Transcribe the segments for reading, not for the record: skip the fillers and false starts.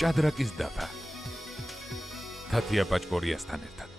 ჭადრაკის დაფა. თათია პაჭკორიასთან ერთად.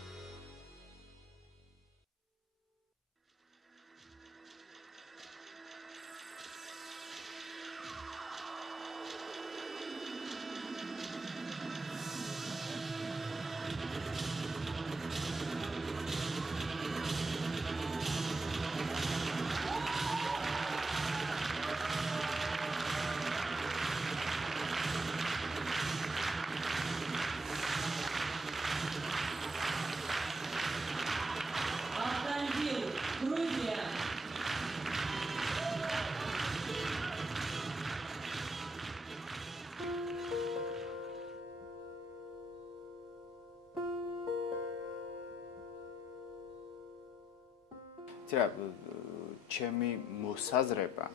ჩემი მოსაზრება,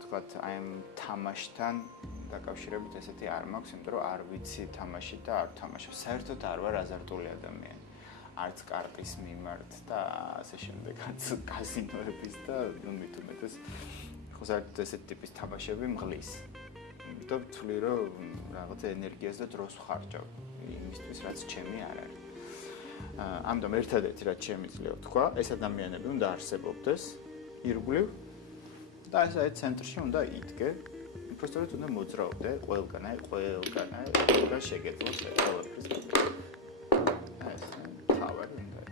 თქვათ, აი ამ თამაშთან დაკავშირებით ესეთი არ მაქვს, იმიტომ რომ არ ვიცი თამაში და არ თამაშობ. საერთოდ არ ვარ აზარტული ადამიანი. არც კარტის მიმართ და ასე შემდეგ, არც კაზინოების და მით უმეტეს ხო საერთოდ ესეთი ტიპის თამაშები მღლის. იმიტომ ვთვლი, რომ რაღაც ენერგიას და დროს ვხარჯავ იმისთვის, რაც ჩემი არ არის. ამიტომ ერთადერთი რაც შემიძლია ვთქვა, ეს ადამიანები უნდა არსებობდეს ირგვლივ და ეს აი ცენტრში უნდა იდგე. უბრალოდ უნდა მოძრაობდე ყველგან შეგეძლოს ყველაფრის. ეს თავი უნდა.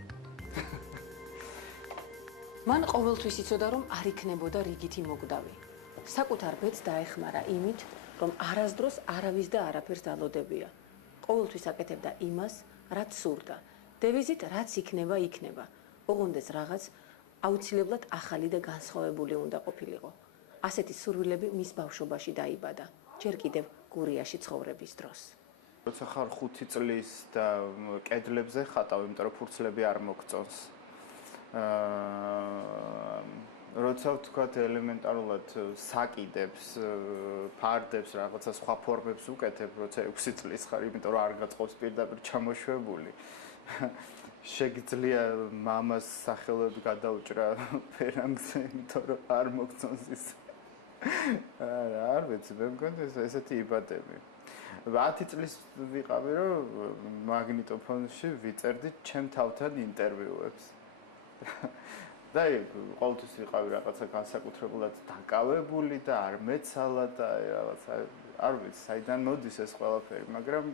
მან ყოველთვის იცოდა, რომ არ იქნებოდა რიგითი მოგდავი. საკუთარ ბედს დაეხმარა იმით, რომ არასდროს არავის და არაფერს დალოდებია. ყოველთვის აკეთებდა იმას, რაც სურდა. დევიზით რაც იქნება, იქნება. ოღონდეს რაღაც აუცილებლად ახალი და განსხვავებული უნდა ყოფილიყო. ასეთი სურვილები მის ბავშვობაში დაიბადა, ჯერ კიდევ გურიაში ცხოვრების დროს. როცა ხარ 5 წლის და კედლებზე ხატავ, იმიტომ რომ ფურცლები არ მოგწონს. როცა ვთქვათ ელემენტარულად საკიდებს, ფარდებს, რაღაცა სხვა ფორმებს უკეთებ, როცა 6 წლის ხარ, იმიტომ რომ არ გაწყობს პირდაპირ ჩამოშვებული. შეგიძლია მამას სახელად გადაუჭრა ფერანგზე, იმიტომ რომ არ მოგწონს ის. არ ვიცი, მე მგონი ესეთი იბადები. 10 წლის ვიყავი, რომ მაგნიტოფონში ვიწერდი ჩემ თავთან ინტერვიუებს. და ყოველთვის ვიყავი რაღაცა განსაკუთრებულად დაკავებული და არ მეცალა და რაღაცა არ ვიცი, საიდან მოდის ეს ყველაფერი, მაგრამ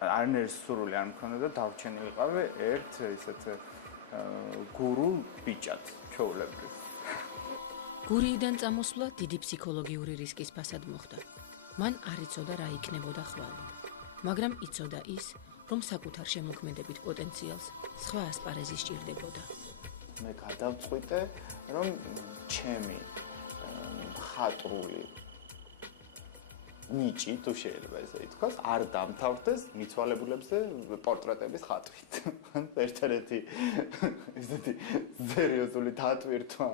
არნერს სურვილი არ მქონდა და დავრჩენილიყავი ერთ ისეთ გურულ ბიჭად, ჩვეულებრივ. გურიიდან წამოსვლა დიდი ფსიქოლოგიური რისკის ფასად მოხდა. მან არ იცოდა რა იქნებოდა ხვალ. მაგრამ იცოდა ის, რომ საკუთარ შემოქმედებით პოტენციალს სხვა ასპარეზი სჭირდებოდა. მე გადავწყვიტე, რომ ჩემი ხატრული ნიჭი, თუ შეიძლება ესე ითქვას, არ დამთავრდეს მიცვალებულებზე პორტრეტების ხატვით. ერთადერთი ესეთი სერიოზული დატვირთვა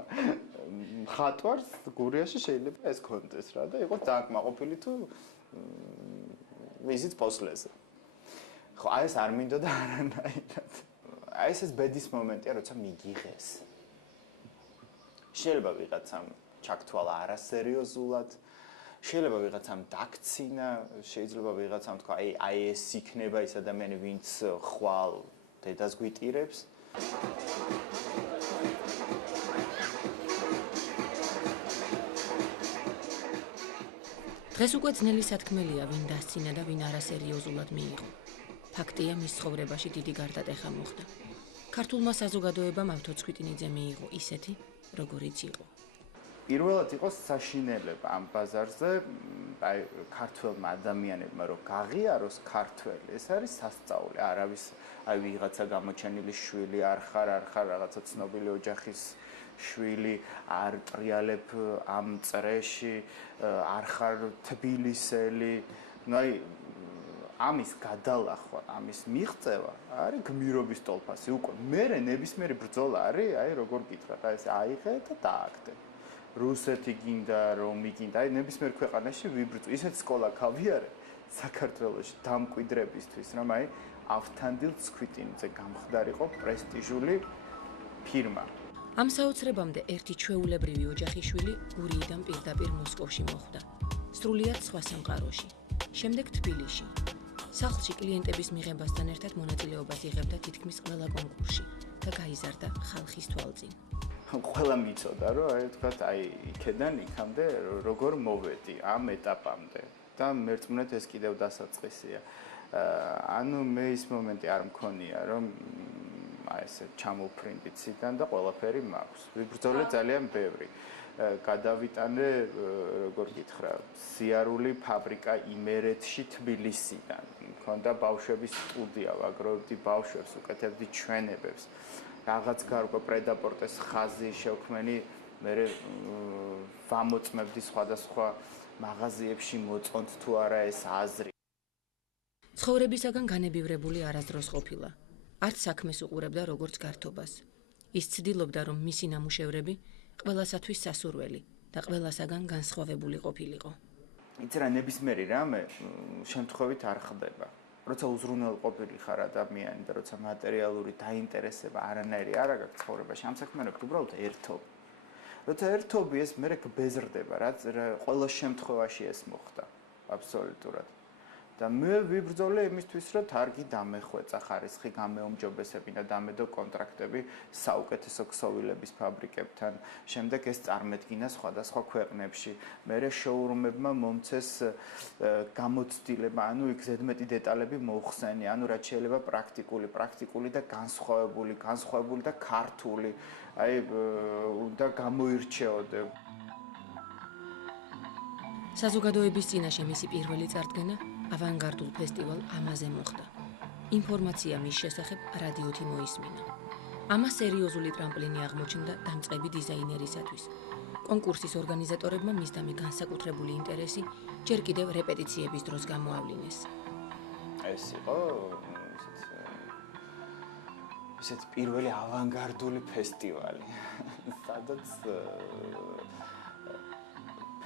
ხატვარს გურიაში შეიძლება ეს კონტეს რა და იყოს ძალიან კმაყოფილი თუ ვიზით პოსლეზე. ხო, აი ეს არ მინდოდა არანაირად. აი ეს ბედის მომენტია, როცა მიგიღეს. შეიძლება ვიღაცამ ჩაქთვალა არასერიოზულად, შეიძლება ვიღაცამ დაქცინა, შეიძლება ვიღაცამ თქვა, აი ეს იქნება ის ადამიანი, ვინც ხვალ დედას გვიტირებს. დღეს უკვე ძნელი სათქმელია, ვინ დასცინა და ვინ არასერიოზულად მიიღო. ფაქტია, მის ცხოვრებაში დიდი გარდატეხა მოხდა. ქართულმა საზოგადოებამ ავთო-ცხვიტინიძე მიიღო ისეთი, როგორიც იყო. პირველად იყო საშინელება ამ ბაზარზე, აი ქართველმა ადამიანებმა რომ გაღიაროს ქართველი, ეს არის სასწაული, არავის აი ვიღაცა გამოჩენილი შვილი არ ხარ რაღაცა ცნობილი ოჯახის შვილი, არ ტრიალებ ამ წრეში, არ ხარ თბილისელი, ну აი ამის გადალახვა, ამის მიღწევა არის გმირობის ტოლფასი უკვე. მერე ნებისმიერი ბრძოლა არის, აი როგორ გითხრათ, აი ეს აიღე და დააგდე. რუსეთი გინდა, რომი გინდა, აი ნებისმიერ ქვეყანაში ვიბრძო. ისეთ სკოლა გავიარე საქართველოში დამკვიდრებისთვის, რომ აი ავთანდილ ცხვიტინიძე გამხდარიყო პრესტიჟული ფირმა. ამ საოცრებამდე ერთი ჩვეულებრივი ოჯახის შვილი გურიიდან პირდაპირ მოსკოვში მოხვდა. სრულიად სხვა სამყაროში. შემდეგ თბილისში. სახლში კლიენტების მიღებასთან ერთად მონაწილეობას იღებდა თითქმის ყველა კონკურსში და გაიზარდა ხალხის თვალწინ. ყველა მიცოდა, რომ იქედან იქამდე როგორ მოვედი ამ ეტაპამდე და მერწმუნეთ ეს კიდევ დასაწყისია. ანუ მე ის მომენტი არ მქონია, რომ ესე ჩამოვფრინდი ციდან და ყველაფერი მაქვს. ვიბრძოლე ძალიან ბევრი. გადავიტანე, როგორ გითხრა, სიარული ფაბრიკა იმერეთში თბილისიდან. მქონდა ბავშვების სტუდია, ვაგროვებდი ბავშვებს, უკეთებდი ჩვენებებს. რაღაც გარკვე პრედაპორტეს ხაზი შევქმენი, მე ვამოწმებდი სხვადასხვა მაღაზიებში მოწონთ თუ არა ეს აზრი. ცხოვრებისაგან განებივრებული არასდროს ყოფილა. არც საქმეს უყურებდა როგორც გართობას. ის ცდილობდა, რომ მისი ნამუშევრები ყველასათვის სასურველი და ყველასაგან განსხვავებული ყოფილიყო. იცი რა, ნებისმიერი რამე შემთხვევით არ ხდება. როცა უზრუნველყოფილი ხარ ადამიანი და როცა მატერიალური დაინტერესება არანაირი არ აქვს ცხოვრებაში, ამ საქმიანობით უბრალოდ ერთობ. როცა ერთობი ეს მე ბეზრდება, რაც ყველა შემთხვევაში ეს მოხდა. აბსოლუტურად. და მე ვიბრძოლე იმისთვის, რომ თარგი დამეხვეწა, ხარისხი გამეუმჯობესებინა, დამედო კონტრაქტები საუკეთესო ქსოვილების ფაბრიკებთან. შემდეგ ეს წარმოადგინა სხვადასხვა ქვეყნებში. მერე შოურუმებმა მომცეს გამოცდილება, ანუ იქ ზედმეტი დეტალები მოუხსენი, ანუ რაც შეიძლება პრაქტიკული და განსხვავებული და ქართული. უნდა გამოირჩეოდე. საზოგადოების წინაშე მისი პირველი წარდგენა ავანგარდულ ფესტივალ ამაზე მოხდა. ინფორმაცია მის შესახებ რადიოთი მოისმინა. ამას სერიოზული ტრამპლინი აღმოჩნდა დამწყები დიზაინერისათვის. კონკურსის ორგანიზატორებმა მისდამი განსაკუთრებული ინტერესი ჯერ კიდევ რეპეტიციების დროს გამოავლინეს. ეს იყო ესეთ პირველი ავანგარდული ფესტივალი, სადაც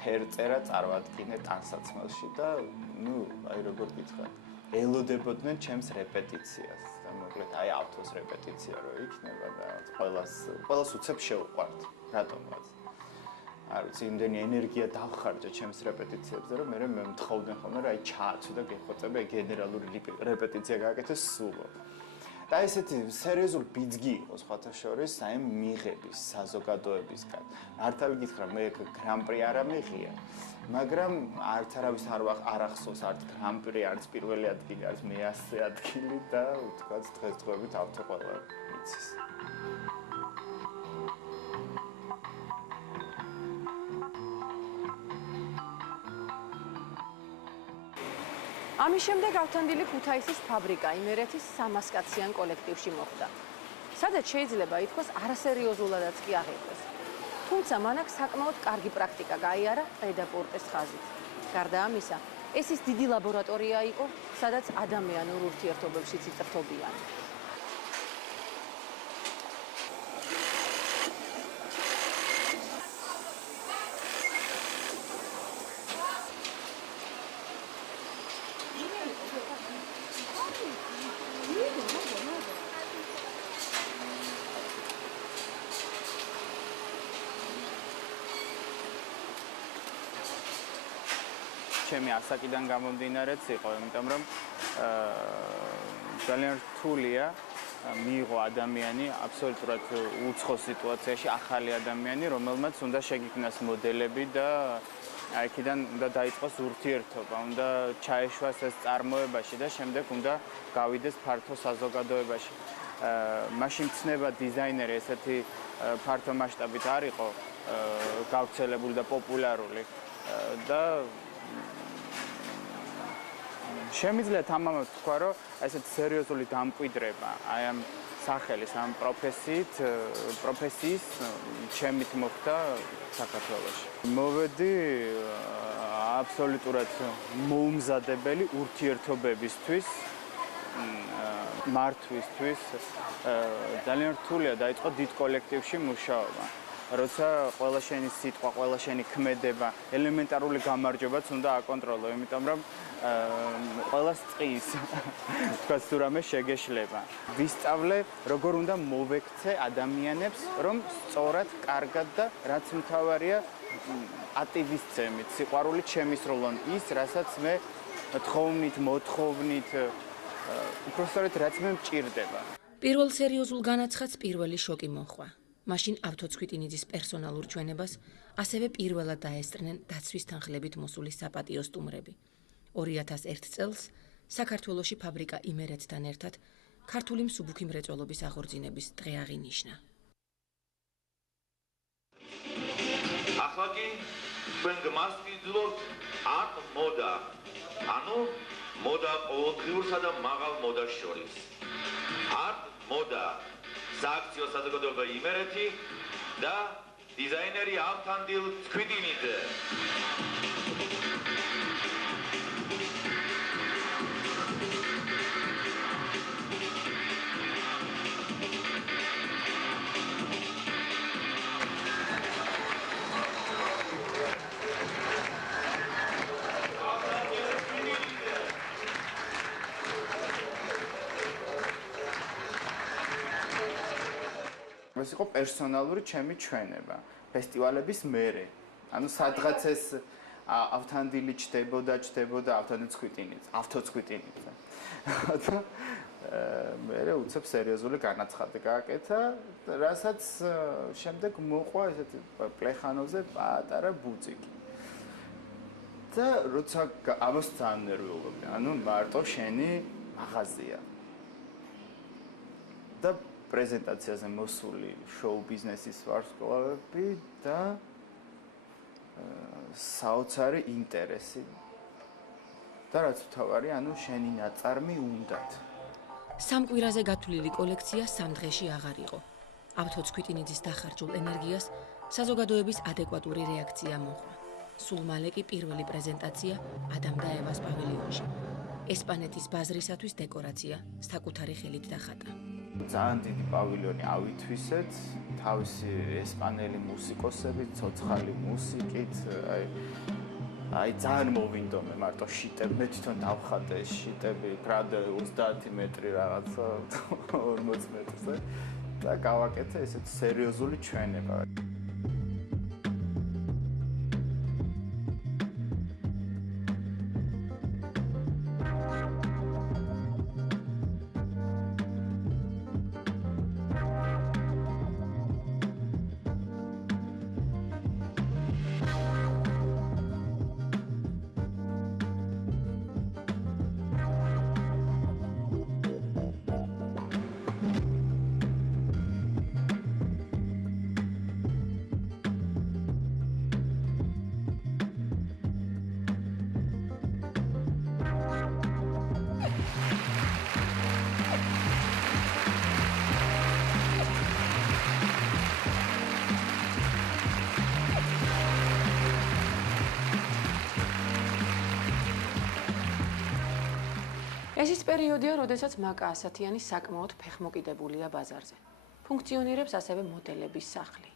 ფერწერა წარვადგინე ტანსაცმელში და როგორ გითხრათ, ელოდებოდნენ ჩემს რეპეტიციას და მოკლედ ავთოს რეპეტიცია რო იქნება და ყველას უცებ შევყვართ, რატომაც. არ ვიცი, იმდენი ენერგია დავხარჯა ჩემს რეპეტიციებზე, რომ მე მთხოვდნენ ხოლმე, რომ ჩააცვი და გეხოცები გენერალური რეპეტიცია გააკეთეს სულო. და ესეთი სერიოზული ბიძგი იყო სხვათა შორის აი მიღების საზოგადოებისგან. მართალი გითხრა, მე გრან-პრი არ ამიღია, მაგრამ არც არავის არ ახსოვს არც გრან-პრი, არც პირველი ადგილი, არც მე-100 ადგილი და თქვაც დღესდღეობით ავთო ყველა იცის. ამის შემდეგ ავთანდილი ქუთაისის ფაბრიკა იმერეთის 300 კაციან კოლექტივში მოხვდა. სადაც შეიძლება ითქვას არასერიოზულადაც კი აღიქვეს. თუმცა მან აქ საკმაოდ კარგი პრაქტიკა გაიარა პრედაპორტეს ხაზით. გარდა ამისა, ეს ის დიდი ლაბორატორია იყო, სადაც ადამიანურ ურთიერთობებშიც იწრთობიან. ჩემი ასაკიდან გამომდინარეც იყო, იმიტომ რომ ძალიან რთულია მიიღო ადამიანი აბსოლუტურად უცხო სიტუაციაში, ახალი ადამიანი, რომელმაც უნდა შეგიქმნას მოდელები და აქედან უნდა დაიწყოს ურთიერთობა, უნდა ჩაეშვას ეს წარმოებაში და შემდეგ უნდა გავიდეს ფართო საზოგადოებაში. მაშინ ცნება დიზაინერი ესეთი ფართო მასშტაბით არ იყო გავრცელებული და პოპულარული და შემიძლია თამამად თქვა, რომ ესეთ სერიოზული დამკვიდრება აი ამ სახელის, ამ პროფესიის ჩემით მოხდა საქართველოში. მოვედი აბსოლუტურად მოუმზადებელი ურთიერთობებისთვის, მართვისთვის. ძალიან რთულია დაიწყო დიდ კოლექტივში მუშაობა. როცა ყველა შენი სიტყვა, ყველა შენი ქმედება, ელემენტარული გამარჯვებაც უნდა აკონტროლო, იმიტომ რომ ყველას წყის, თქვაც თუ რამე შეგეშლება. ვისწავლე, როგორ უნდა მოვექცე ადამიანებს, რომ სწორად, კარგად და რაც მთავარია, პატივის ძემით, სიყვარულით შემისროლონ ის, რასაც მე თხოვნით, მოთხოვნით, უბრალოდ რაც მე მჭირდება. პირველ სერიოზულ განაცხადს პირველი შოკი მოჰყვა. მაშინ ავთოცქვიტინიძის პერსონალურ ჩვენებას ასევე პირველად დაესწრნენ დაცვის თანხლებით მოსული საპატიო სტუმრები. 2001 წელს საქართველოში ფაბრიკა იმერეთთან ერთად ქართული მსუბუქი მრეწველობის აღორძინების დღე აღინიშნა. ახლა კი თქვენ გმას გიძლოთ არტ მოდა. ანუ მოდა ყოველდღიურსა და მაღალ მოდას შორის. არტ მოდა სააქციო საზოგადოება იმერეთი და დიზაინერი ავთანდილ ცქვიტინიძე. ეს იყო პერსონალური ჩემი ჩვენება ფესტივალების მერე. ანუ სადღაც ეს ავთანდილი ჩდებოდა ავთოცქვიტინიძე. მერე უცებ სერიოზული განაცხადი გააკეთა, რასაც შემდეგ მოყვა ესეთი პლეხანოზე პატარა ბუწიკი. და როცა ამას ძალიან ნერვიულობდი. ანუ მარტო შენი მაღაზია. და პრეზენტაციაზე მოსული შოუ ბიზნესის ვარსკვლავები და საოცარი ინტერესი. და რაც თავარი, ანუ შენი ნაწარმი უნდათ. სამ კვირაზე გათვლილი კოლექცია სამ დღეში აღარ იყო. ავთოცქვიტინიძის დახარჯულ ენერგიას საზოგადოების ადეკვატური რეაქცია მოჰყვა. სულ მალე კი პირველი პრეზენტაცია ადამ და ევას პავილიონში. ესპანეთის ბაზრისათვის დეკორაცია საკუთარი ხელით დახატა. ძალიან დიდი პავილიონი ავითვისეთ, თავისი ესპანელი მუსიკოსებით, ცოცხალი მუსიკით, აი ძალიან მოვინდომე მარტო შიტები, მე თვითონ დავხატე შიტები, გრად 30 მეტრი რაღაცა 40 მეტრზე და გავაკეთე ესეთ სერიოზული ჩვენება. ეს ის პერიოდია, როდესაც მაკა ასათიანი საკმაოდ ფეხმოკიდებულია ბაზარზე. ფუნქციონირებს ასევე მოდელების სახლი.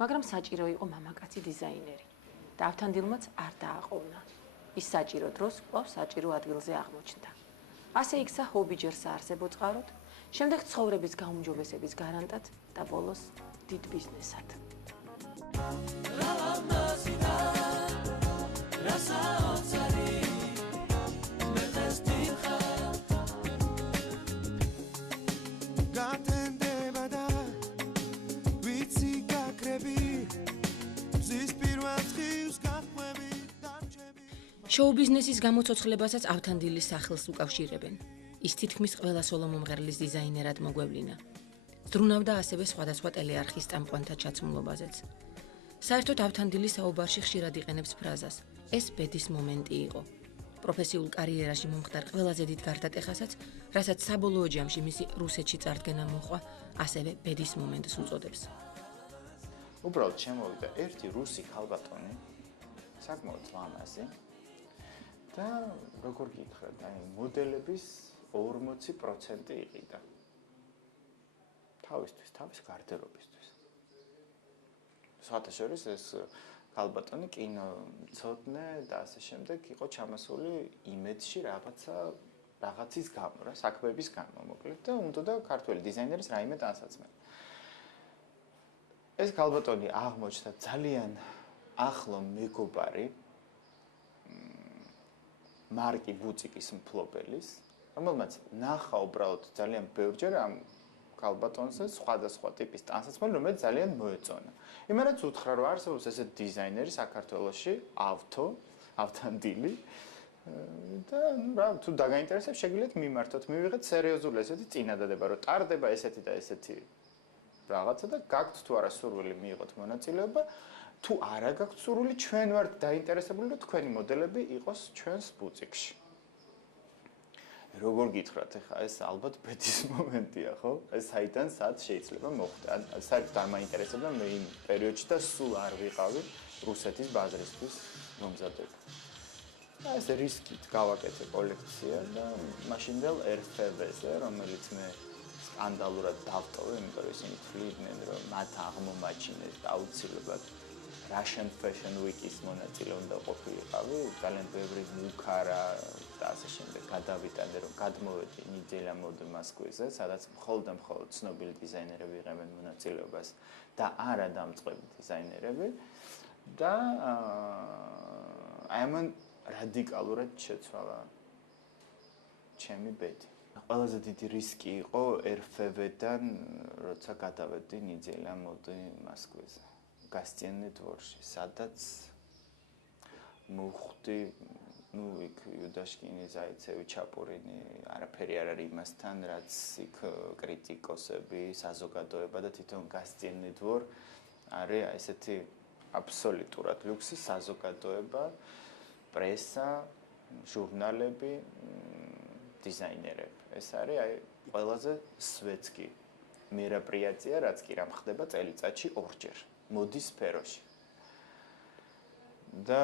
მაგრამ საჭირო იყო მამაკაცი დიზაინერი და ავთანდილმაც არ დააყოვნა. ის საჭირო დროს კვლავ საჭირო ადგილზე აღმოჩნდა. ასე იქცა ჰობი ჯერ საარსებო წყაროდ, შემდეგ ცხოვრების გაუმჯობესების გარანტად და ბოლოს დიდ ბიზნესად. შოუ ბიზნესის გამოცოცხლებასაც ავთანდილის სახელს უკავშირებენ. ის თითქმის ყველა სოლო მომღერლის დიზაინერად მოგვევლინა. ზრუნავდა ასევე სხვადასხვა ტელეარხის წამყვანთა ჩაცმულობაზეც. საერთოდ ავთანდილი საუბარში ხშირად იყენებს ფრაზას: ეს ბედის მომენტი იყო. პროფესიულ კარიერაში მომხდარ ყველაზე დიდ გარდატეხასაც, რასაც საბოლოო ჯამში მისი რუსეთში წარდგენა მოჰყვა, ასევე ბედის მომენტს უწოდებს. უბრალოდ შემოვიდა ერთი რუსი ქალბატონი, საკმაოდ ლამაზი და როგორ გითხრათ, აი მოდელების 40% იყიდა. თავის გარდერობისთვის. საერთაშორის ეს ქალბატონი კინოცოდნე და ასე შემდეგ იყო ჩამასული იმედში რაღაცის გამო, რა საქმეების გამო, მოკლედ და უნდა ქართველი დიზაინერის რაიმე ტანსაცმელი. ეს ქალბატონი აღმოჩნდა ძალიან ახლო მეგობარი მარკი ბუციკის მფლობელის, რომელმაც ნახა უბრალოდ ძალიან ბევრჯერ ამ ქალბატონზე სხვადასხვა ტიპის ტანსაცმელი, რომელიც ძალიან მოეწონა. იმანაც უთხრა, რომ არსებობს ესეთი დიზაინერი საქართველოში, ავთანდილი და რა თუ დაგაინტერესებს, შეგიძლიათ მიმართოთ, მივიღეთ სერიოზული ესეთი წინადადება, რომ ტარდება ესეთი და ესეთი რაღაცა და გაქვთ თუ არა სურვილი მიიღოთ მონაწილეობა, თუ არა გაქვთ სურვილი, ჩვენ ვართ დაინტერესებული, რომ თქვენი მოდელები იყოს ჩვენს ბუციკში. როგორ გითხრათ, ეხლა ეს ალბათ ბედის მომენტია, ხო? ეს საიდან სად შეიძლება მოხდეს? საერთოდ არ მაინტერესებდა მე იმ პერიოდში და სულ არ ვიყავი რუსეთის ბაზრისთვის მომზადებული. და ეს რისკით გავაკეთე კოლექცია და მაშინდელ RFV-ზე, რომელიც მე სკანდალურად დავტოვე, იმიტომ რომ ისინი თვლიდნენ, რომ მათ აღმომაჩინეს და აუცილებლად Russian Fashion Week-ის მონაწილე უნდა ყოფილიყავი, ძალიან ბევრი მუქარა და ასე შემდეგ გადავიტანე, რომ გადმოვედი ნიძელა მოდე მოსკოვზე, სადაც მხოლოდ ცნობილი დიზაინერები იღებენ მონაწილეობას და არა დამწყები დიზაინერები და აი ამან რადიკალურად შეცვალა ჩემი ბედი. ყველაზე დიდი რისკი იყო RFV-დან, როცა გადავედი ნიძელა მოდე მოსკოვზე. გასწიენე დვორში, სადაც მოვხვდი, იქ იუდაშკინი, ზაიცევი, ჩაპურინი, არაფერი არ არის იმასთან, რაც იქ კრიტიკოსები, საზოგადოება და თვითონ გასწიენე დვორ არის ესეთი აბსოლუტურად ლუქსი საზოგადოება, პრესა, ჟურნალები, დიზაინერები. ეს არის აი ყველაზე სვეტსკი მერაპრიაცია, რაც კი რამ ხდება წელიწადში ორჯერ. მოდის სფეროში. და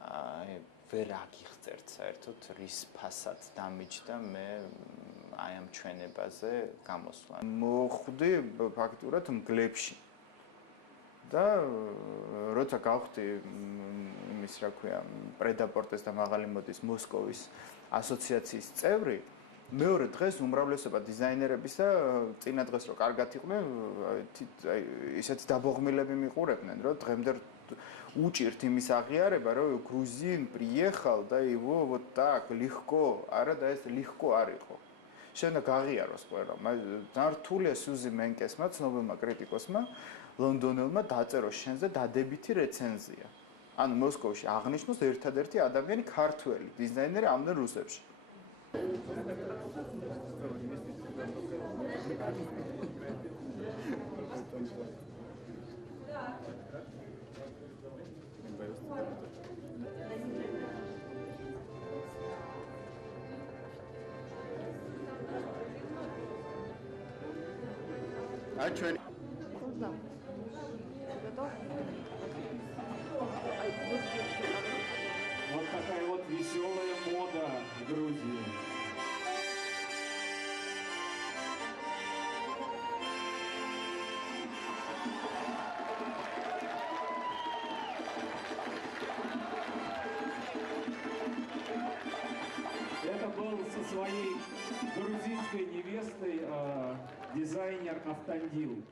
აი ვერ აგიხწერთ საერთოდ რის ფასად დამიჯდა მე აი ამ ჩვენებაზე გამოსვლა. მოხვდი ფაქტურად მგლებში. და როცა გავხდი იმის რა ქვია, პრედაპორტეს და მაღალი მოდის მოსკოვის ასოციაციის წევრი, მეორე დღეს უმრავლესობა დიზაინერებისა წინა დღეს რო კარგად იყვნენ, აი ისეთი დაბოღმილები მიყურებდნენ, რომ დღემდე უჭირთ იმის აღიარება, რომ გრუზინ приехал და его вот так легко, არა და ეს легко არ იყო. შენ გაღიაროს ყველა. ძალიან რთულია სუზი მენკესმა, ცნობილმა კრიტიკოსმა, ლონდონელმა დაწერო შენზე დადებითი რეცენზია. ანუ მოსკოვში აღნიშნოს ერთადერთი ადამიანი ქართველი დიზაინერი ამდენ რუსებში. А ჩვენ Вот такая вот веселая мода в Грузии. Это был со своей грузинской невестой дизайнер Автандил.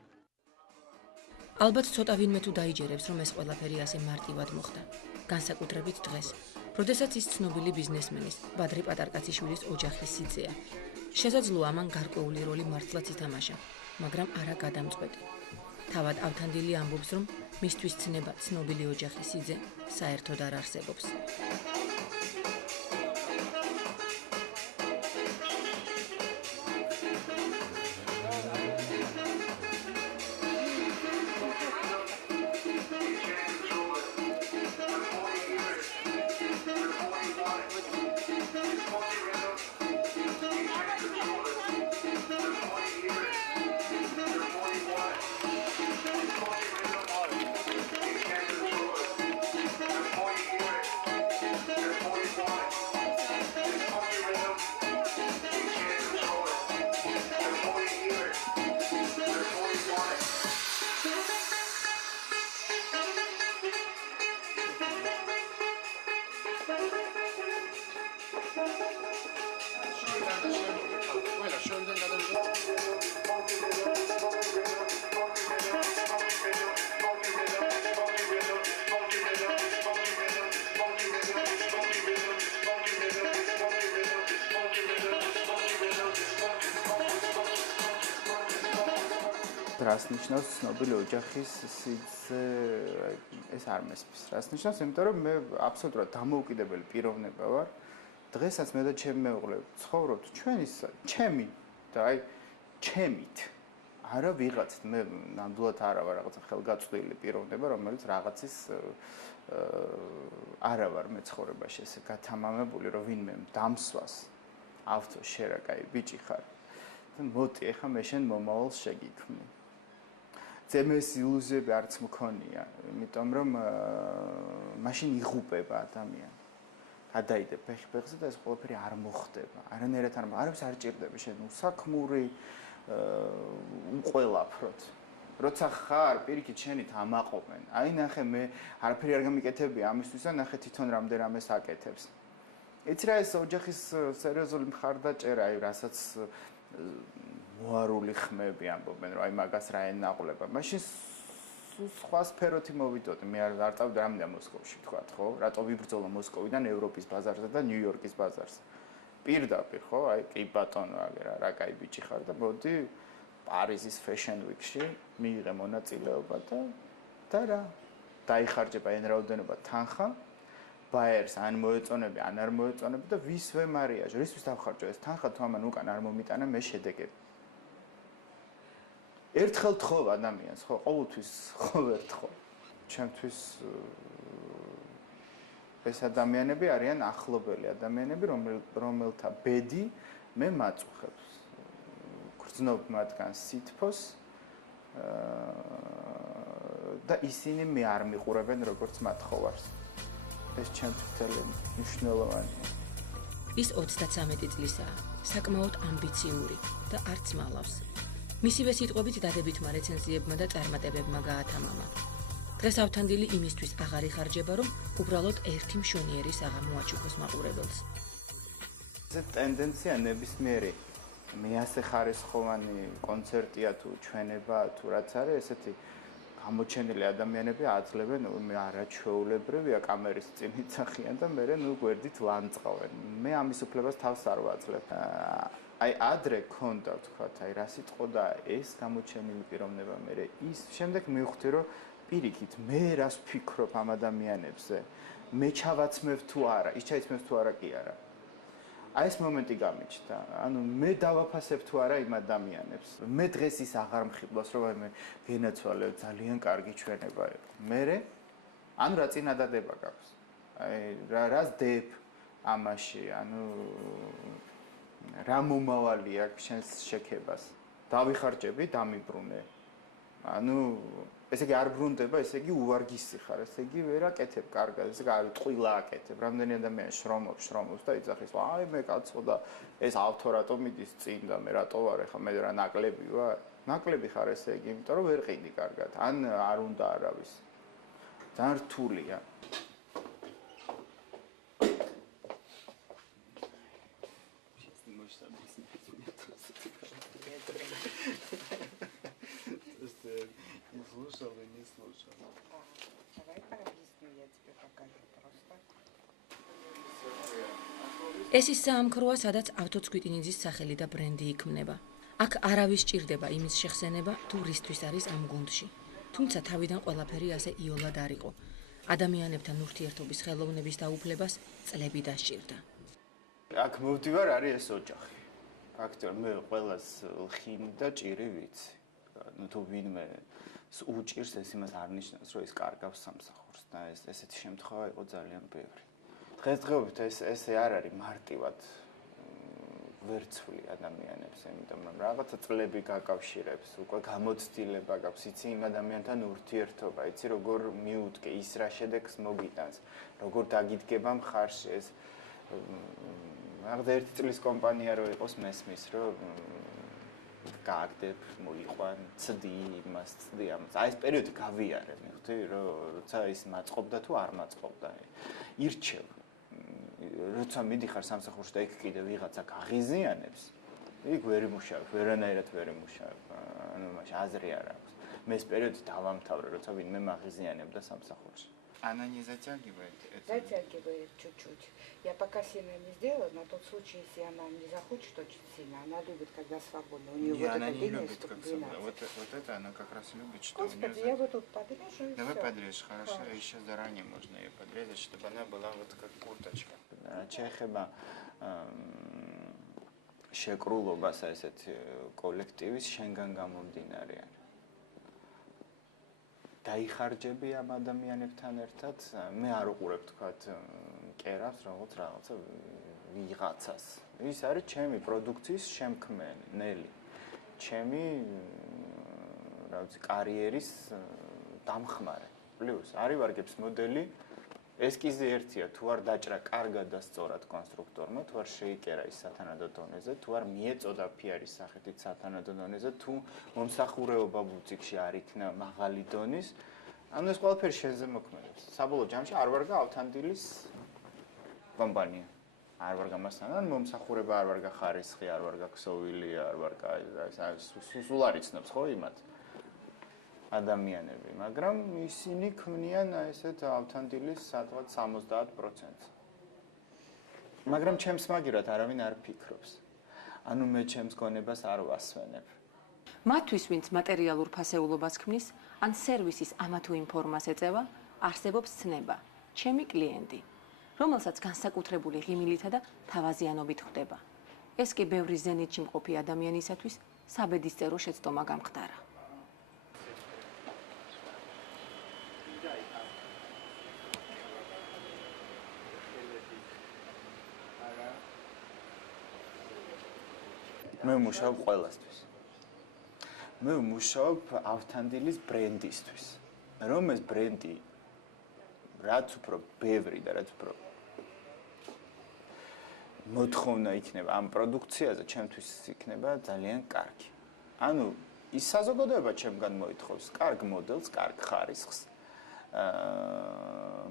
ალბათ ცოტა ვინმე თუ დაიჯერებს, რომ ეს ყველაფერი ასე მარტივად მოხდა. განსაკუთრებით დღეს, როდესაც ის ცნობილი ბიზნესმენის, ბადრი პატარკაციშვილის ოჯახის სიძეა. შესაძლოა ამან გარკვეული როლი მართლაც ითამაშა, მაგრამ არა გადამწყვეტი. თავად ავთანდილი ამბობს, რომ მისთვის ცნება ცნობილი ოჯახის სიძე საერთოდ არ არსებობს. რას ნიშნავს ცნობილი ოჯახის სიძე, ეს არ მესმის. რას ნიშნავს? იმიტომ რომ მე აბსოლუტურად დამოუკიდებელი პიროვნება ვარ. დღესაც მე და ჩემი მეუღლე ცხოვრობთ ჩემი და ჩემით. არა ვიღაცით, მე ნამდვილად არა ვარ რაღაცა ხელგაწვდილი პიროვნება, რომელიც რაღაცის არა ვარ მე ცხოვრებაში ესე გათამამებული, რომ ვინმე დამსვას ავთო შერა კაი ბიჭი ხარ. მოდი ეხა მე შენ მომავალს შეგიქმნი. ძემეს ილუზიები არც მქონია, იმიტომ რომ მაშინ იღუპება ადამიანი. გადაიდე ფეხზე და ეს ყველაფერი არ მოხდება. არანაირად არავის არ ჭირდება შენ უსაქმური უყველაფროთ. როცა ხარ პირიქით შენით ამაყობენ. აი ნახე მე არაფერი არ გამიკეთებია ამისთვის და ნახე თვითონ რამდენამეს აკეთებს. იცი რა ეს ოჯახის სერიოზული მხარდაჭერა, აი რასაც მოარული ხმები ამბობენ, რომ აი მაგას რა ენაყლება. მაშინ სხვა სფეროთი მოვიდოდი. მე არ წავდი რამდენი მოსკოვში თქვა, ხო? რატო ვიბრძოლა მოსკოვიდან ევროპის ბაზარზე და ნიუ-იორკის ბაზარზე. პირდაპირ, ხო? აი კი ბატონო, რა კაი ბიჭი ხარ და მოდი პარიზის Fashion Week-ში მიიღე მონაწილეობა და რა დაიხარჯება այն რაოდენობა თანხა ბაიერს ან მოეწონები ან არ მოეწონები და ვისვე მარიაჟ რისთვის დავხარჯო ეს თანხა თუ ამან უკან არ მომიტანა მე შედეგები ერთხელ თხოვ ადამიანს ხო ყოველთვის ხო ვერ თხოვ ჩემთვის ეს ადამიანები არიან ახლობელი ადამიანები რომელთა ბედი მე მაწუხებს გრძნობ მათგან სითფოს და ისინი მე არ მიყურებენ როგორც მათხოვარს ეს ჩემთვის ძალიან მნიშვნელოვანია ის 33 წლისაა საკმაოდ ამბიციური და არც მალავს მისივე სიტყვებით დადებითმა რეცენზიებმა და წარმატებებმა გაათამამა დღეს ავთანდილი იმისთვის აღარ იხარჯება რომ უბრალოდ ერთი მშვენიერი საღამო აჩუქოს მაყურებელს ეს ტენდენცია ნებისმიერი მეასე ხარისხოვანი კონცერტია თუ ჩვენება თუ რაც არის ესეთი გამოჩენილი ადამიანები აძლევენ მე არაჩვეულებრივია კამერის წინ იცახიან და მე გვერდით ლანწყავენ მე ამის უფლებას თავს არ ვაძლევ აი ადრე ქონდა თქვათ აი რა სიტყოდა ეს გამოჩენილი პიროვნება მე ის შემდეგ მივხვდი რომ პირიქით მე რას ვფიქრობ ამ ადამიანებზე მე ჩავაცმევ თუ არა ის ჩაიცმევს თუ არა კი არა აი ეს მომენტი გამიჩნდა ანუ მე დავაფასებ თუ არა იმ ადამიანებს მე დღეს ის აღარ მხიბლავს რომ მე გენაცვალე ძალიან კარგი ჩვენება იყო მე ანუ რა წინადადება გაქვს აი რას დებ ამაში ანუ რა მომავალი აქვს შენს შექებას დავიხარჯები დამიბრუნე ანუ ესე იგი არ ბრუნდება ესე იგი უვარგისი ხარ ესე იგი ვერ აკეთებ კარგად ესე იგი ტყუილა აკეთებ რამდენი ადამიანი შრომობს და იცახის აი მე კაცო და ეს ავთო რატომ მიდის წინ და მე რატო ვარ ეხა მე რა ნაკლები ვარ ნაკლები ხარ ესე იგი იმიტომ რომ ვერ ყიდი კარგად ან არ უნდა არავის ძალიან რთულია слушал и не слушал. Давай пообъясню, я тебе покажу просто. ეს ის საამქროა, სადაც ავტოცკვიტინიძის სახელი და ბრენდი იქმნება. აქ არავის ჭირდება იმის შეხსენება, თუ რისთვის არის ამ გუნდში. თუმცა თავიდან ყველაფერი ასე იოლად არ იყო. ადამიანებთან ურთიერთობის ხელოვნების დაუფლებას წლები დასჭირდა. აქ მოვდივარ არის ეს ოჯახი. ფაქტობრივად მე ყველას ხინი და ჭირი ვიცი. ну თუ ვინმე უჭირს ეს იმას არ ნიშნავს რომ ის კარგავს სამსახურს და ესეთი შემთხვევა იყო ძალიან ბევრი. დღესდღეობით ესე არ არის მარტივად ვერცვლი ადამიანებს, იმიტომ რომ რაღაცა წლები გაკავშირებს, უკვე გამოცდილება გაქვს, იცი იმ ადამიანთან ურთიერთობა, იცი როგორ მიუდგე ის რა შედეგს მოგიტანს, როგორ დაგიდგება მხარში ეს აღდა ერთი წლის კომპანია რო იყოს მესმის რომ გააგდებ, მოიყვან, ცდი იმას, ცდი ამას. აი ეს პერიოდი გავიარე, მივხვდი, როცა ის მაწყობდა თუ არ მაწყობდა. ირჩევ. როცა მიდიხარ სამსახურში და იქ კიდე ვიღაცა გაღიზიანებს, იქ ვერ იმუშავებ, ვერანაირად ვერ იმუშავებ. ანუ მაშინ აზრი არ აქვს. მე ეს პერიოდი დავამთავრე, როცა ვინმე მაღიზიანებდა სამსახურში. Она не затягивает. Затягивает чуть-чуть. Я пока сильно не сделала, на тот случай, если она не захочет очень сильно, она любит, когда свободно. У нее вот Она это не длинное, любит, штук как 12. вот это она как раз любит, что у Господи, нее... я вот тут подрежу и Давай всё. подрежь, хорошо. Хорошо. Еще заранее можно ее подрезать, чтобы она была вот как курточка. Чехება შეკრულობას ესეთ კოლექტივის შენგან გამომდინარე არის. დაიხარჯები ამ ადამიანებთან ერთად, მე არ უყურებ თქვათ კერავს რაღაცა ვიღაცას. ის არის ჩემი პროდუქციის შემქმნელი, ჩემი რა ვიცი, კარიერის დამხმარე. პლუს არის ვარგებს მოდელი ესკიზი ერთია, თუ არ დაჭრა კარგად და სწორად კონსტრუქტორმა, თუ არ შეიკერა ის სათანადო დონეზე, თუ არ მიეწოდა ფიარის სახელით სათანადო დონეზე, თუ მომსახურეობა ბუციკში არ იქნა მაღალი დონის, ანუ ეს ყველაფერი შენზე მოქმედებს. საბოლოო ჯამში არ ვარ გავთავდილის კომპანია. არ ვარ გამასთან, მომსახურება არ ვარ გახარისხი, არ ვარ გაქსოვილი, არ ვარ სულ არ იცნობს ხო იმათ ადამიანები, მაგრამ ისინი ქმნიან ესეთ ავთანდილის სადღაც 70%. მაგრამ ჩემს მაგირად არავინ არ ფიქრობს. ანუ მე ჩემს გონებას არ ვასვენებ. მათთვის, ვინც მატერიალურ ფასეულობას ქმნის, ან სერვისის ამა თუ იმ ფორმას ეწევა, არსებობს ცნება, ჩემი კლიენტი, რომელსაც განსაკუთრებული ღიმილითა და თავაზიანობით ხვდება. ეს კი ბევრი ზენიტში მყოფი ადამიანისათვის საბედისწერო შეცდომა გამხდარა. მე ვმუშაობ ყველასთვის. მე ვმუშაობ ავთანდილის ბრენდისთვის. რომ ეს ბრენდი რაც უფრო ბევრი და რაც უფრო მოთხოვნა იქნება ამ პროდუქციაზე, ჩემთვის იქნება ძალიან კარგი. ანუ ის საზოგადოება ჩემგან მოითხოვს კარგ მოდელს, კარგ ხარისხს,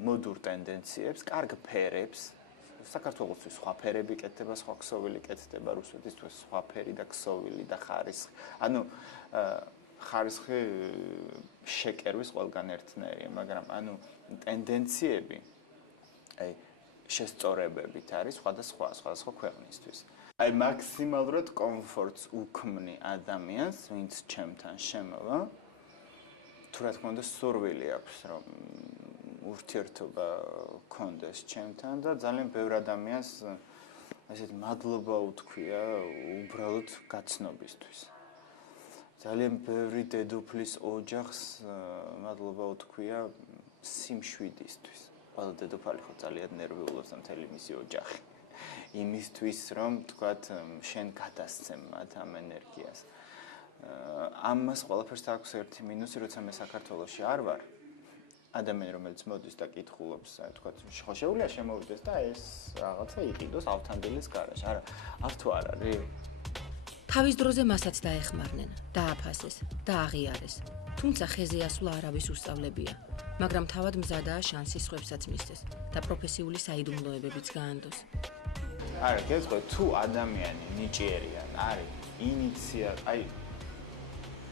მოდურ ტენდენციებს, კარგ ფერებს. საქართველოსთვის სხვა ფერები კეთდება, სხვა ქსოვილი კეთდება, რუსეთისთვის სხვა ფერი და ქსოვილი და ხარისხი. ანუ ხარისხი შეკერვის ყველგან ერთნაირია, მაგრამ ანუ ტენდენციები აი შესწორებებით არის სხვადასხვა ქვეყნისთვის. აი მაქსიმალურად კომფორტს უქმნი ადამიანს, ვინც ჩემთან შემოვა. თუ რა თქმა უნდა, სურვილი აქვს, რომ ურთიერთობა გქონდეს ჩემთან და ძალიან ბევრ ადამიანს ესეთ მადლობა უთქვია უბრალოდ გაცნობისთვის. ძალიან ბევრი დედოფლის ოჯახს მადლობა უთქვია სიმშვიდისთვის. ყველა დედოფალი ხო ძალიან ნერვიულობს მთელი მისი ოჯახი. იმისთვის, რომ თქვათ, შენ გადასცემ მათ ამ ენერგიას. ამას ყველაფერს აქვს ერთი მინუსი, როცა მე საქართველოში არ ვარ. ადამიანი, რომელიც მოდის და კითხულობს, თქვათ, ხო შეუძლია შემოვიდეს და ეს რაღაცა იყიდოს ავთანდილის გარშე. არ თუ არ არის. თავის დროზე მასაც დაეხმარნენ, დააფასეს და აღიარეს. თუმცა ხეზე ასვლა არავის უსწავლებია, მაგრამ თავად მზადაა შანსი სხვებსაც მისცეს და პროფესიული საიდუმლოებებიც გაანდოს. არა, გეტყვი, თუ ადამიანი ნიჭიერია, არის აი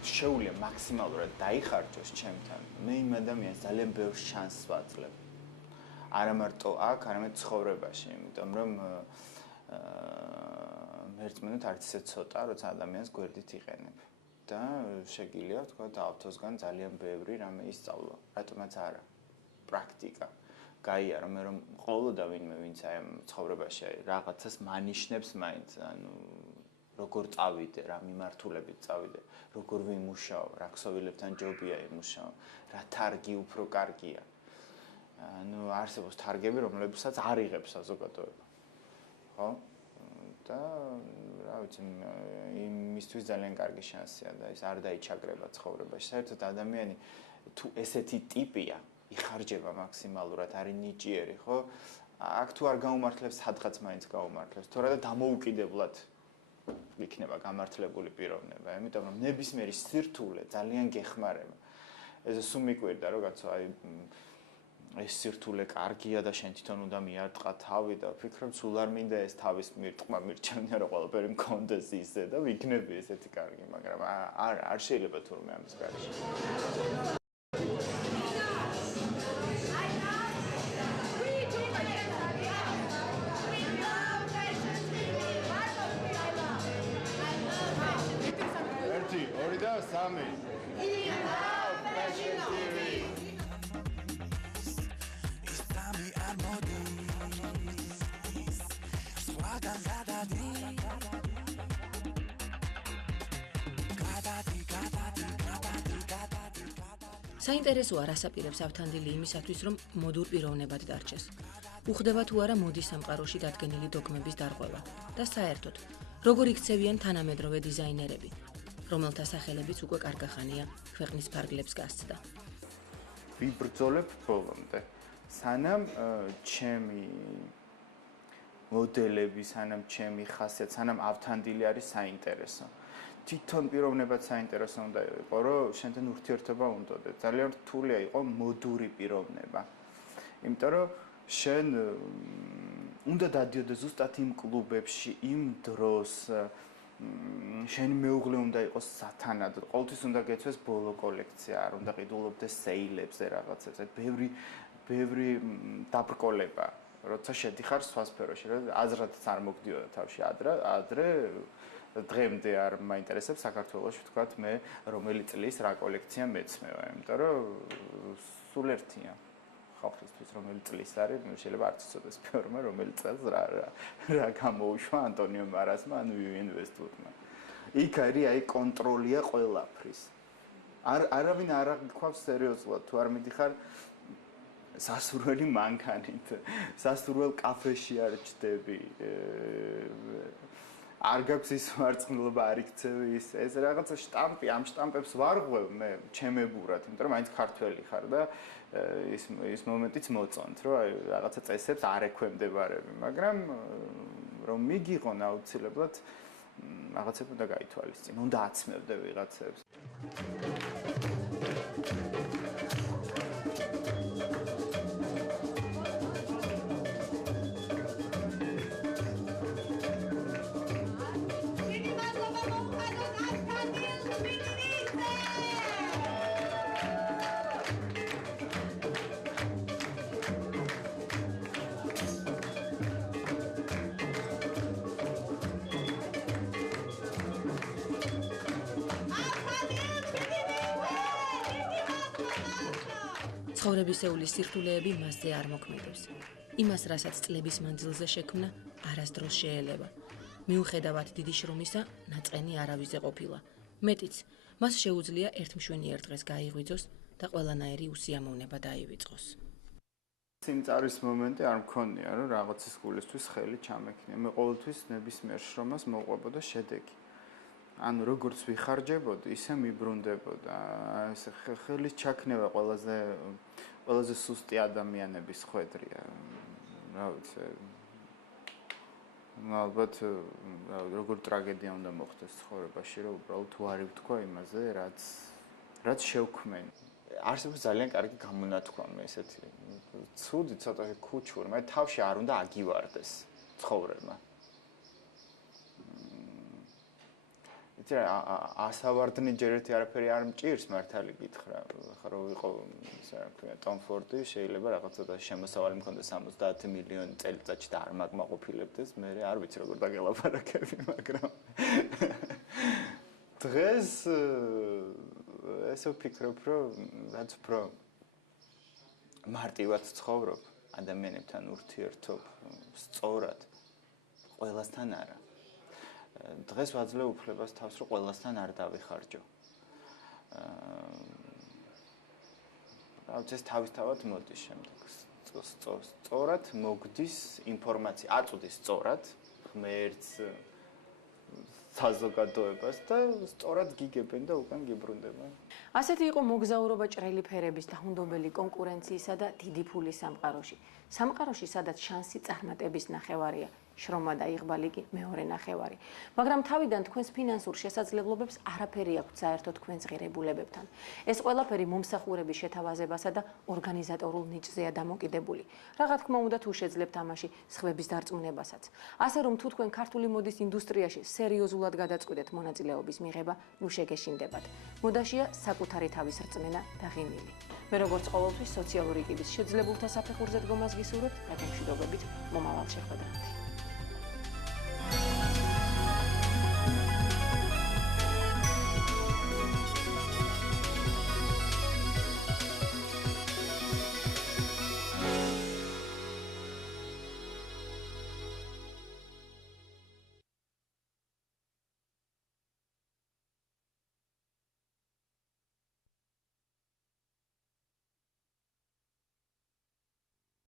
შეუძლია მაქსიმალურად დაიხარჯოს ჩემთან, მე იმ ადამიანს ძალიან ბევრ შანსს ვაძლევ. არა მარტო აქ, არამედ ცხოვრებაში, იმიტომ რომ ერთმანეთ არც ისე ცოტა, როცა ადამიანს გვერდით იყენებ. და შეგიძლია თქვა ავტოსგან ძალიან ბევრი რამე ისწავლა. რატომაც არა. პრაქტიკა. გაიარო მე რომ ყოველდა ვინმე ვინც აი ამ ცხოვრებაში რაღაცას მანიშნებს მაინც, ანუ როგორ წავიდე, რა მიმართულებით წავიდე, როგორ ვიმუშაო, რა ქსოვილებთან ჯობია იმუშაო, რა თარგი უფრო კარგია. ანუ არსებობს თარგები, რომლებსაც არ იღებს საზოგადოება. ხო? და რა ვიცი, იმისთვის ძალიან კარგი შანსია და ის არ დაიჩაგრება ცხოვრებაში. საერთოდ ადამიანი თუ ესეთი ტიპია, იხარჯება მაქსიმალურად, არის ნიჭიერი, ხო? აქ თუ არ გაუმართლებს, სადღაც მაინც გაუმართლებს. თორე და დამოუკიდებლად იქნება გამართლებული პიროვნება, იმიტომ რომ ნებისმიერი სირთულე ძალიან გეხმარება. ეს სულ მიკვირდა, რომ კაცო, აი ეს სირთულე კარგია და შენ თვითონ უნდა მიარტყა თავი და ვფიქრობ, სულ არ მინდა ეს თავის მირტყმა მირჩენია, რომ ყველაფერი მქონდეს ისე და ვიქნები ესეთი კარგი, მაგრამ არ შეიძლება თურმე ამის გარშე. coming. საინტერესოა რასაპირებს ავთანდილი იმისათვის, რომ მოდურ პიროვნებად დარჩეს. უხდება თუ არა მოდის სამყაროში დადგენილი დოგმების დარღვევა და საერთოდ, როგორ იქცევიან თანამედროვე დიზაინერები, რომელთა სახელებიც უკვე კარგახანია ქვეყნის ფარგლებს გასცდა. ვიბრძოლებ ბოლომდე. სანამ ჩემი მოდელები, სანამ ჩემი ხასიათი, სანამ ავთანდილი არის საინტერესო. თვითონ პიროვნებად საინტერესო უნდა იყო, რომ შენთან ურთიერთობა უნდოდა. ძალიან რთულია იყო მოდური პიროვნება. იმიტომ რომ შენ უნდა დადიოდე ზუსტად იმ კლუბებში, იმ დროს შენი მეუღლე უნდა იყოს სათანადოდ. ყოველთვის უნდა გეცვეს ბოლო კოლექცია, არ უნდა ყიდულობდეს სეილებზე რაღაცებზე. ბევრი დაბრკოლება. როცა შედიხარ სხვა სფეროში, რა აზრადაც არ მოგდიოდა თავში ადრე დღემდე არ მაინტერესებს საქართველოში ვთქვათ მე რომელი წლის რა კოლექცია მეცმევა, იმიტომ რომ სულ ერთია ხალხისთვის რომელი წლის არის, შეიძლება არც იცოდეს ფორმა რომელი წელს რა გამოუშვა ანტონიო მარასმა ან ვივიენ ვესტვუდმა. იქ არის კონტროლია ყველაფრის. არავინ არ აღიქვავს სერიოზულად, თუ არ მიდიხარ სასურველი მანქანით, სასურველ კაფეში არ ჩდები. არ გაქვს ის მარცხნილობა არ იქცევი ეს რაღაცა შტამპი, ამ შტამპებს ვარღვევ მე ჩემებურად, იმიტომ რომ მაინც ქართველი ხარ და ის მომენტიც მოწონთ, რომ აი რაღაცა წესებს არ ექვემდებარები, მაგრამ რომ მიგიღონ აუცილებლად რაღაცები უნდა გაითვალისწინო, უნდა აცმევდე ვიღაცებს. ცხოვრებისეული სირთულეები მასზე არ მოქმედებს. იმას, რასაც წლების მანძილზე შექმნა, არასდროს შეელება. მიუხედავად დიდი შრომისა, ნაწყენი არავიზე ყოფილა. მეტიც, მას შეუძლია ერთმშვენიერ დღეს გაიღვიძოს და ყველანაირი უსიამოვნება დაივიწყოს. სიმწარის მომენტი არ მქონია, რომ რაღაცის გულისთვის ხელი ჩამექნია. მე ყოველთვის ნებისმიერ შრომას მოყვებოდა შედეგი. ანუ როგორც ვიხარჯებოდი, ისე მიბრუნდებოდა. ეს ხელის ჩაქნევა ყველაზე სუსტი ადამიანების ხვედრია. რა ვიცი. ალბათ როგორ ტრაგედია უნდა მოხდეს ცხოვრებაში, რომ უბრალოდ თუ არ ვთქვა იმაზე, რაც შევქმენ. არსებობს ძალიან კარგი გამონათქვამი ესეთი. ცუდი ცოტა ქუჩური, მაგრამ თავში არ უნდა აგივარდეს ცხოვრება. ასავარდნი ჯერ ერთი არაფერი არ მჭირს მართალი გითხრა. ხა რო იყო ისე რა ქვია ტომ ფორდი შეიძლება რაღაცა შემოსავალი მქონდეს 70 მილიონი წელიწადში და არ მაგმაყოფილებდეს, მე არ ვიცი როგორ დაგელაპარაკები, მაგრამ დღეს ესე ვფიქრობ, რომ რაც უფრო მარტივად ცხოვრობ, ადამიანებთან ურთიერთობ სწორად, ყველასთან არა. დღეს ვაძლევ უფლებას თავს, რომ ყველასთან არ დავიხარჯო. ეს თავისთავად მოდის შემდეგ. სწორად მოგდის ინფორმაცია, აწვდის სწორად ღმერთს, საზოგადოებას და სწორად გიგებენ და უკან გიბრუნდებენ. ასეთი იყო მოგზაურობა ჭრელი ფერების დაუნდობელი კონკურენციისა და დიდი ფულის სამყაროში. სამყაროში, სადაც შანსი წარმატების ნახევარია. შრომა და იღბალი კი მეორე ნახევარი. მაგრამ თავიდან თქვენს ფინანსურ შესაძლებლობებს არაფერი აქვთ საერთო თქვენს ღირებულებებთან. ეს ყველაფერი მომსახურების შეთავაზებასა და ორგანიზატორულ ნიჭზეა დამოკიდებული. რა თქმა უნდა, თუ შეძლებთ ამაში სხვების დარწმუნებასაც. ასე რომ თუ თქვენ ქართული მოდის ინდუსტრიაში სერიოზულად გადაწყვეტთ მონაწილეობის მიღება, ნუ შეგეშინდებათ. მოდაშია საკუთარი თავის რწმენა და ღიმილი. მე როგორც ყოველთვის სოციალური კიბის შეძლებულთა საფეხურზე დგომას გისურვებთ, გადამშვიდობებით მომავალ შეხვედრამდე.